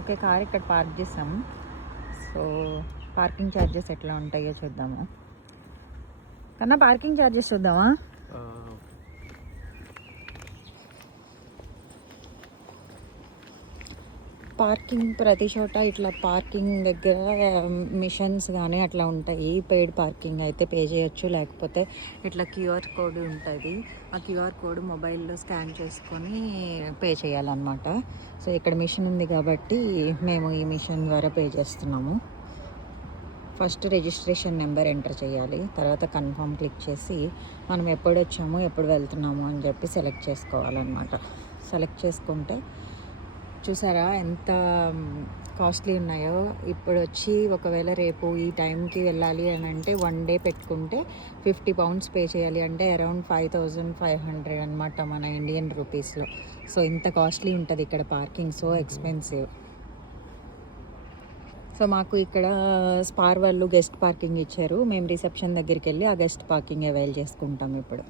Okay, car ఇక్కడ park చేసాము. So parking charges ఎట్లా ఉంటాయో చూద్దాము. కన్నా పార్కింగ్ ఛార్జెస్ చూద్దామా? పార్కింగ్ ప్రతి చోట ఇట్లా పార్కింగ్ దగ్గర మిషన్స్ కానీ అట్లా ఉంటాయి. పెయిడ్ పార్కింగ్ అయితే పే చేయొచ్చు, లేకపోతే ఇట్లా క్యూఆర్ కోడ్ ఉంటుంది. ఆ క్యూఆర్ కోడ్ మొబైల్లో స్కాన్ చేసుకొని పే చేయాలన్నమాట. సో ఇక్కడ మిషన్ ఉంది కాబట్టి మేము ఈ మిషన్ ద్వారా పే చేస్తున్నాము. ఫస్ట్ రిజిస్ట్రేషన్ నెంబర్ ఎంటర్ చేయాలి, తర్వాత కన్ఫర్మ్ క్లిక్ చేసి మనం ఎప్పుడు వచ్చాము ఎప్పుడు వెళ్తున్నాము అని చెప్పి సెలెక్ట్ చేసుకోవాలన్నమాట. సెలెక్ట్ చేసుకుంటే చూసారా ఎంత కాస్ట్లీ ఉన్నాయో. ఇప్పుడు వచ్చి ఒకవేళ రేపు ఈ టైంకి వెళ్ళాలి అని అంటే 1 డే పెట్టుకుంటే £50 పే చేయాలి, అంటే అరౌండ్ 5500 అనమాట మన ఇండియన్ రూపీస్లో. సో ఇంత కాస్ట్లీ ఉంటుంది ఇక్కడ పార్కింగ్, సో ఎక్స్పెన్సివ్. సో మాకు ఇక్కడ స్పార్ వాళ్ళు గెస్ట్ పార్కింగ్ ఇచ్చారు. మేము రిసెప్షన్ దగ్గరికి వెళ్ళి ఆ గెస్ట్ పార్కింగ్ అవైల్ చేసుకుంటాం ఇప్పుడు.